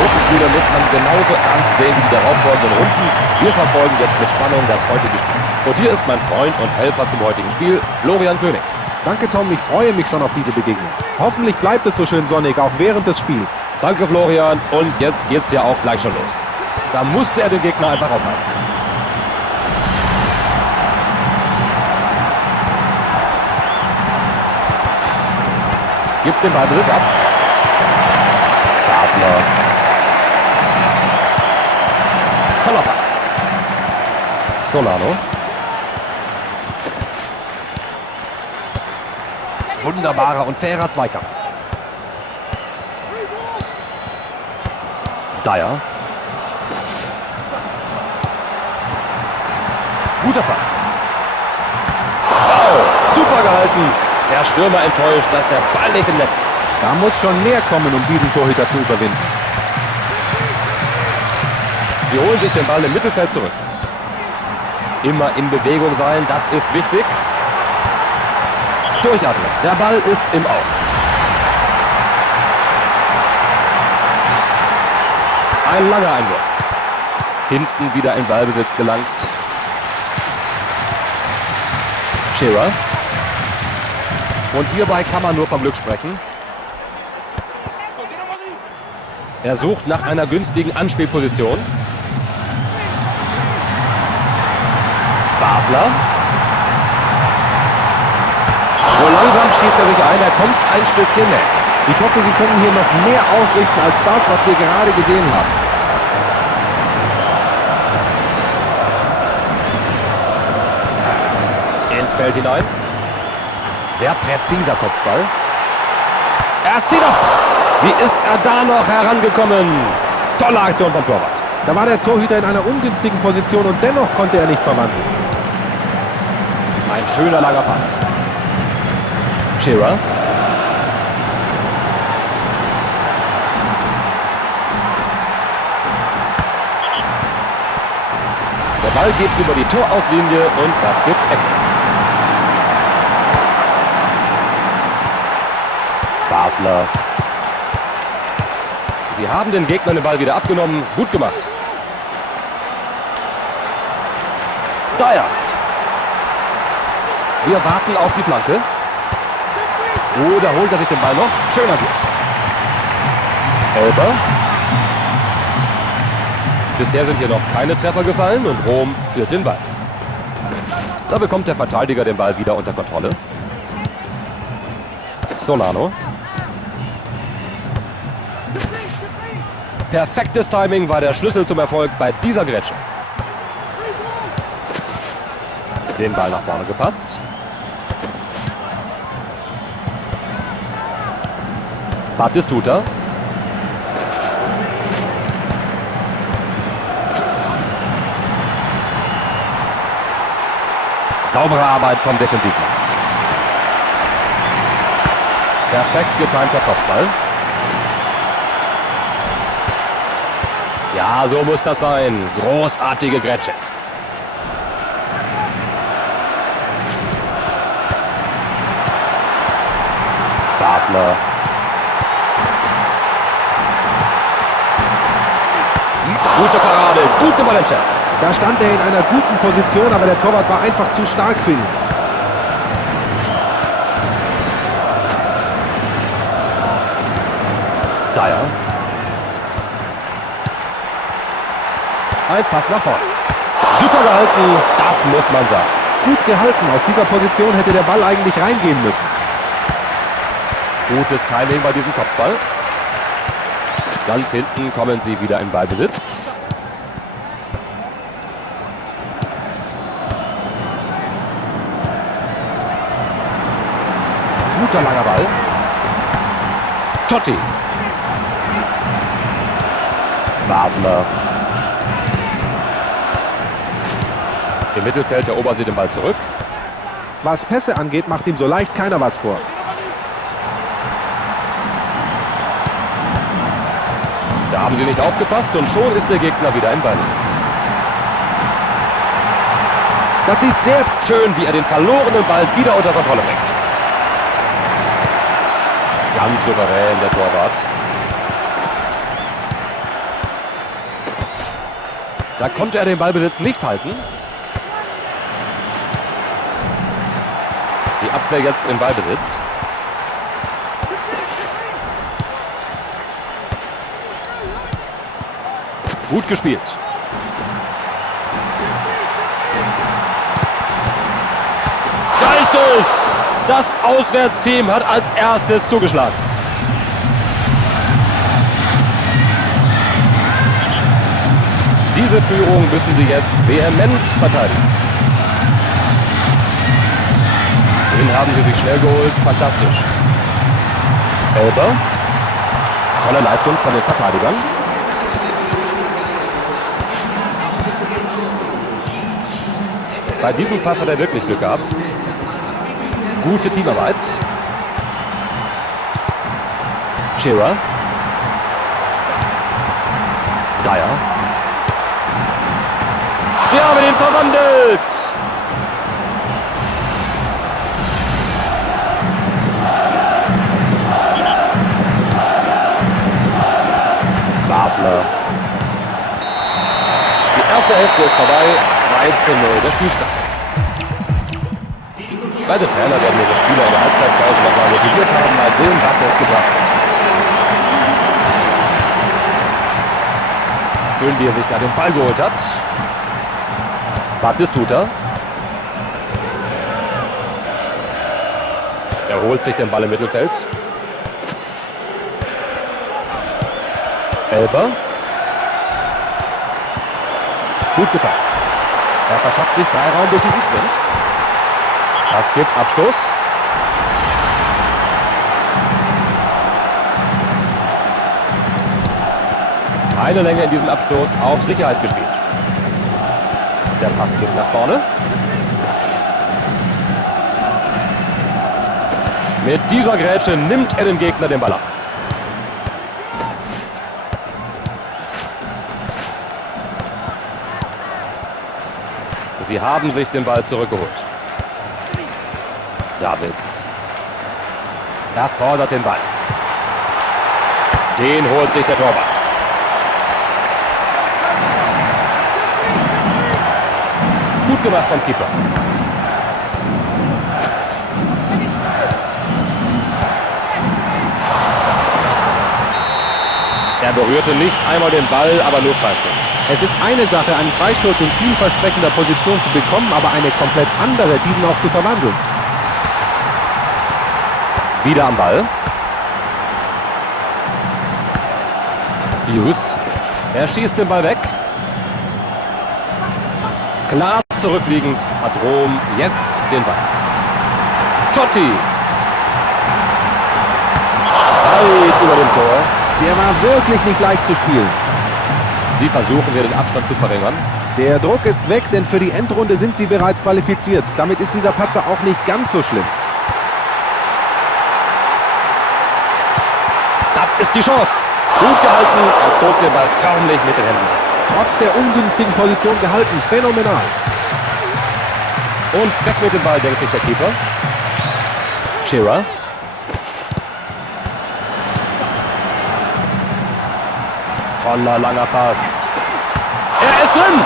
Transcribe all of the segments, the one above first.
Gruppenspiele muss man genauso ernst sehen wie die darauffolgenden Runden. Wir verfolgen jetzt mit Spannung das heutige Spiel. Und hier ist mein Freund und Helfer zum heutigen Spiel, Florian König. Danke, Tom. Ich freue mich schon auf diese Begegnung. Hoffentlich bleibt es so schön sonnig, auch während des Spiels. Danke, Florian. Und jetzt geht's ja auch gleich schon los. Da musste er den Gegner einfach aufhalten. Gibt den Ballbesitz ab. Basler. Toller Pass. Solano. Wunderbarer und fairer Zweikampf. Dyer. Guter Pass. Wow, super gehalten. Der Stürmer enttäuscht, dass der Ball nicht im Netz ist. Da muss schon mehr kommen, um diesen Torhüter zu überwinden. Sie holen sich den Ball im Mittelfeld zurück. Immer in Bewegung sein, das ist wichtig. Durchatmen. Der Ball ist im Aus. Ein langer Einwurf. Hinten wieder in Ballbesitz gelangt. Shearer. Und hierbei kann man nur vom Glück sprechen. Er sucht nach einer günstigen Anspielposition. Basler. So langsam schießt er sich ein, er kommt ein Stückchen näher. Ich hoffe, Sie können hier noch mehr ausrichten als das, was wir gerade gesehen haben. Ins Feld hinein. Sehr präziser Kopfball. Er zieht ab. Wie ist er da noch herangekommen? Tolle Aktion vom Torwart. Da war der Torhüter in einer ungünstigen Position und dennoch konnte er nicht verwandeln. Ein schöner langer Pass. Shearer. Der Ball geht über die Torauslinie und das gibt Ecke. Basler. Sie haben den Gegner den Ball wieder abgenommen. Gut gemacht. Dyer. Wir warten auf die Flanke. Oder holt er sich den Ball noch? Schön agiert. Elber. Bisher sind hier noch keine Treffer gefallen und Rom führt den Ball. Da bekommt der Verteidiger den Ball wieder unter Kontrolle. Solano. Perfektes Timing war der Schlüssel zum Erfolg bei dieser Grätsche. Den Ball nach vorne gepasst. Batistuta. Saubere Arbeit vom Defensivmann. Perfekt getimter Kopfball. Ja, so muss das sein. Großartige Grätsche. Basler. Gute Parade, gute Ballentschärfe. Da stand er in einer guten Position, aber der Torwart war einfach zu stark für ihn. Dyer. Ein Pass nach vorne. Super gehalten, das muss man sagen. Gut gehalten. Aus dieser Position hätte der Ball eigentlich reingehen müssen. Gutes Timing bei diesem Kopfball. Ganz hinten kommen sie wieder in Ballbesitz. Guter langer Ball. Totti. Basler. Im Mittelfeld erobert sie den Ball zurück. Was Pässe angeht, macht ihm so leicht keiner was vor. Da haben sie nicht aufgepasst und schon ist der Gegner wieder im Ballbesitz. Das sieht sehr Schön, wie er den verlorenen Ball wieder unter Kontrolle bringt. Ganz souverän der Torwart. Da konnte er den Ballbesitz nicht halten. Die Abwehr jetzt im Ballbesitz. Gut gespielt. Da ist es! Das Auswärtsteam hat als erstes zugeschlagen. Diese Führung müssen sie jetzt vehement verteidigen. Den haben sie sich schnell geholt. Fantastisch. Elber. Tolle Leistung von den Verteidigern. Bei diesem Pass hat er wirklich Glück gehabt. Gute Teamarbeit. Shearer. Dyer. Sie haben ihn verwandelt. Basler. Die erste Hälfte ist vorbei. 2:0 der Spielstand. Beide Trainer werden ihre Spieler in der Halbzeitpause nochmal motiviert haben. Mal sehen, was es gebracht hat. Schön, wie er sich da den Ball geholt hat. Batistuta. Er holt sich den Ball im Mittelfeld. Elber. Gut gepasst. Er verschafft sich Freiraum durch diesen Sprint. Das gibt Abstoß. Keine Länge in diesem Abstoß, auf Sicherheit gespielt. Der Pass geht nach vorne. Mit dieser Grätsche nimmt er dem Gegner den Ball ab. Sie haben sich den Ball zurückgeholt. Davids. Er fordert den Ball. Den holt sich der Torwart. Gut gemacht vom Keeper. Er berührte nicht einmal den Ball, aber nur Freistoß. Es ist eine Sache, einen Freistoß in vielversprechender Position zu bekommen, aber eine komplett andere, diesen auch zu verwandeln. Wieder am Ball. Hughes. Er schießt den Ball weg. Klar zurückliegend hat Rom jetzt den Ball. Totti. Weit über dem Tor. Der war wirklich nicht leicht zu spielen. Sie versuchen hier den Abstand zu verringern. Der Druck ist weg, denn für die Endrunde sind sie bereits qualifiziert. Damit ist dieser Patzer auch nicht ganz so schlimm. Das ist die Chance. Gut gehalten. Er zog den Ball förmlich mit den Händen. Trotz der ungünstigen Position gehalten. Phänomenal. Und weg mit dem Ball, denkt sich der Keeper. Shearer. Toller, langer Pass. Er ist drin!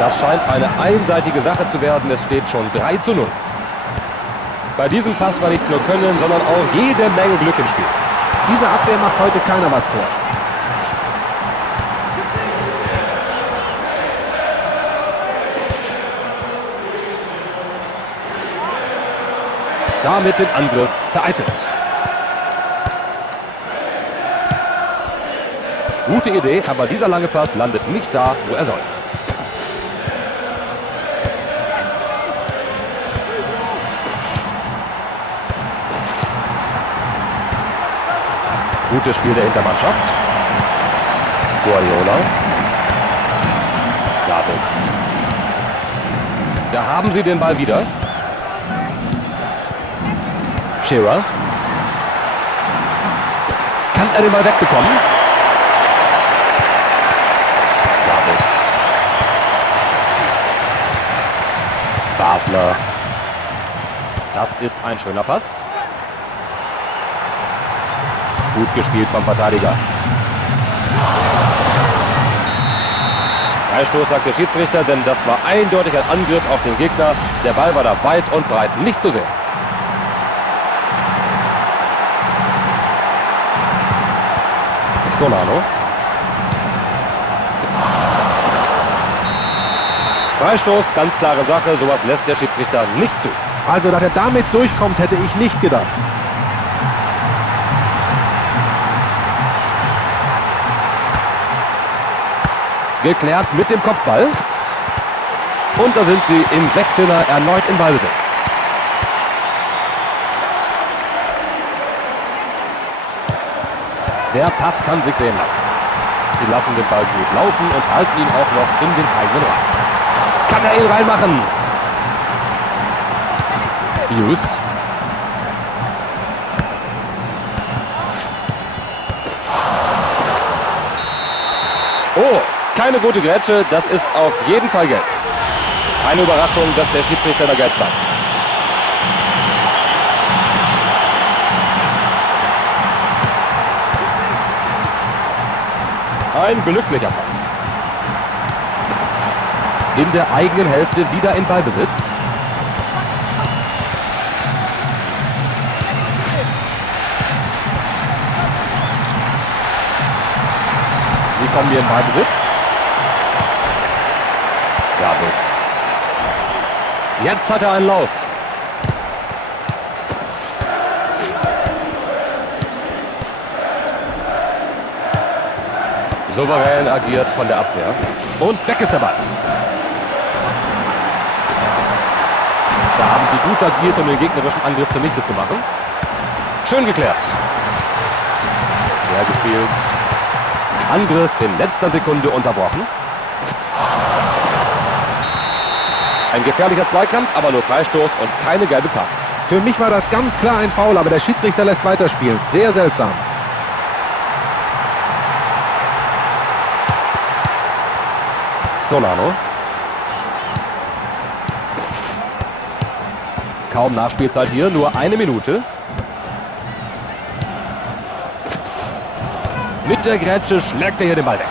Das scheint eine einseitige Sache zu werden. Es steht schon 3:0. Bei diesem Pass war nicht nur Können, sondern auch jede Menge Glück im Spiel. Dieser Abwehr macht heute keiner was vor. Damit den Angriff vereitelt. Gute Idee, aber dieser lange Pass landet nicht da, wo er soll. Gutes Spiel der Hintermannschaft. Guardiola. Davids. Da haben sie den Ball wieder. Shearer. Kann er den Ball wegbekommen? Davids. Basler. Das ist ein schöner Pass. Gut gespielt vom Verteidiger. Freistoß, sagt der Schiedsrichter, denn das war eindeutig ein Angriff auf den Gegner. Der Ball war da weit und breit nicht zu sehen. Solano. Freistoß, ganz klare Sache. Sowas lässt der Schiedsrichter nicht zu. Also, dass er damit durchkommt, hätte ich nicht gedacht. Geklärt mit dem Kopfball. Und da sind sie im 16er erneut im Ballbesitz. Der Pass kann sich sehen lassen. Sie lassen den Ball gut laufen und halten ihn auch noch in den eigenen Reihen. Kann er ihn reinmachen? Hughes. Oh, keine gute Grätsche, das ist auf jeden Fall gelb. Keine Überraschung, dass der Schiedsrichter da gelb zeigt. Ein glücklicher Pass. In der eigenen Hälfte wieder in Ballbesitz. Sie kommen hier in Ballbesitz. Davids. Jetzt hat er einen Lauf. Souverän agiert von der Abwehr. Und weg ist der Ball. Da haben sie gut agiert, um den gegnerischen Angriff zunichte zu machen. Schön geklärt. Ja, gespielt. Angriff in letzter Sekunde unterbrochen. Ein gefährlicher Zweikampf, aber nur Freistoß und keine gelbe Karte. Für mich war das ganz klar ein Foul, aber der Schiedsrichter lässt weiterspielen. Sehr seltsam. Solano. Kaum Nachspielzeit hier, nur 1 Minute. Mit der Grätsche schlägt er hier den Ball weg.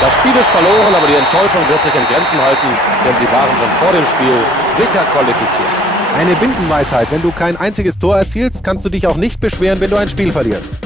Das Spiel ist verloren, aber die Enttäuschung wird sich in Grenzen halten, denn sie waren schon vor dem Spiel sicher qualifiziert. Eine Binsenweisheit: Wenn du kein einziges Tor erzielst, kannst du dich auch nicht beschweren, wenn du ein Spiel verlierst.